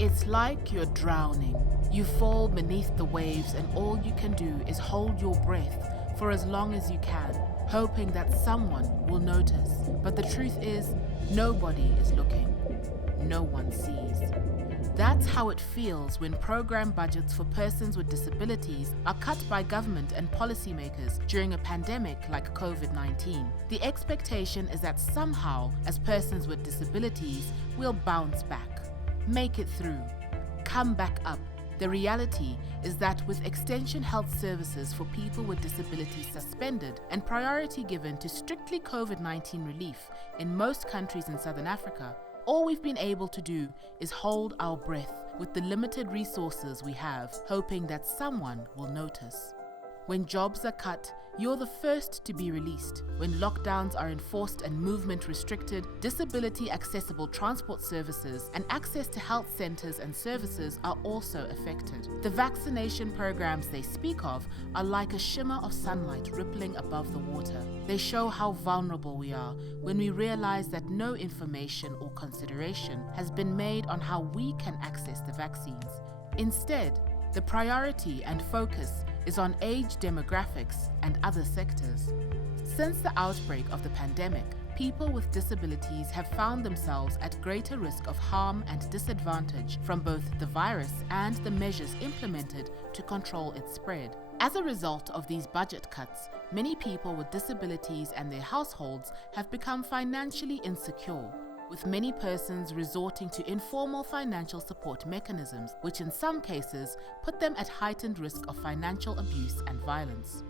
It's like you're drowning. You fall beneath the waves and all you can do is hold your breath for as long as you can, hoping that someone will notice. But the truth is, nobody is looking. No one sees. That's how it feels when program budgets for persons with disabilities are cut by government and policymakers during a pandemic like COVID-19. The expectation is that somehow, as persons with disabilities, we'll bounce back, make it through, come back up. The reality is that with extension health services for people with disabilities suspended and priority given to strictly COVID-19 relief in most countries in Southern Africa, all we've been able to do is hold our breath with the limited resources we have, hoping that someone will notice. When jobs are cut, you're the first to be released. When lockdowns are enforced and movement restricted, disability-accessible transport services and access to health centers and services are also affected. The vaccination programs they speak of are like a shimmer of sunlight rippling above the water. They show how vulnerable we are when we realize that no information or consideration has been made on how we can access the vaccines. Instead, the priority and focus is on age demographics and other sectors. Since the outbreak of the pandemic, people with disabilities have found themselves at greater risk of harm and disadvantage from both the virus and the measures implemented to control its spread. As a result of these budget cuts, many people with disabilities and their households have become financially insecure, with many persons resorting to informal financial support mechanisms, which in some cases put them at heightened risk of financial abuse and violence.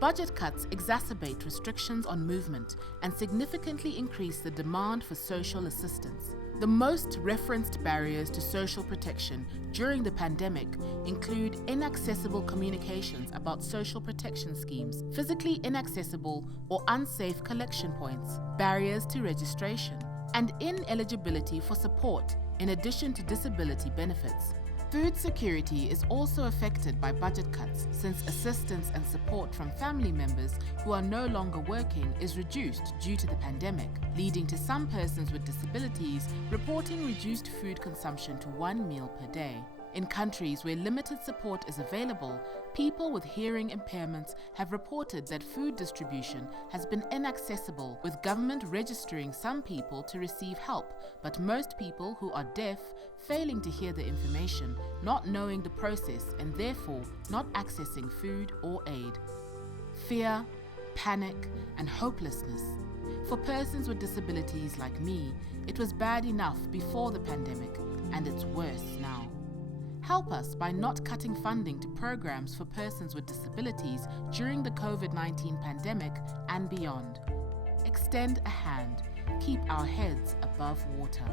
Budget cuts exacerbate restrictions on movement and significantly increase the demand for social assistance. The most referenced barriers to social protection during the pandemic include inaccessible communications about social protection schemes, physically inaccessible or unsafe collection points, barriers to registration, and ineligibility for support in addition to disability benefits. Food security is also affected by budget cuts since assistance and support from family members who are no longer working is reduced due to the pandemic, leading to some persons with disabilities reporting reduced food consumption to 1 meal per day. In countries where limited support is available, people with hearing impairments have reported that food distribution has been inaccessible, with government registering some people to receive help, but most people who are deaf failing to hear the information, not knowing the process and therefore not accessing food or aid. Fear, panic, and hopelessness. For persons with disabilities like me, it was bad enough before the pandemic, and it's worse now. Help us by not cutting funding to programs for persons with disabilities during the COVID-19 pandemic and beyond. Extend a hand. Keep our heads above water.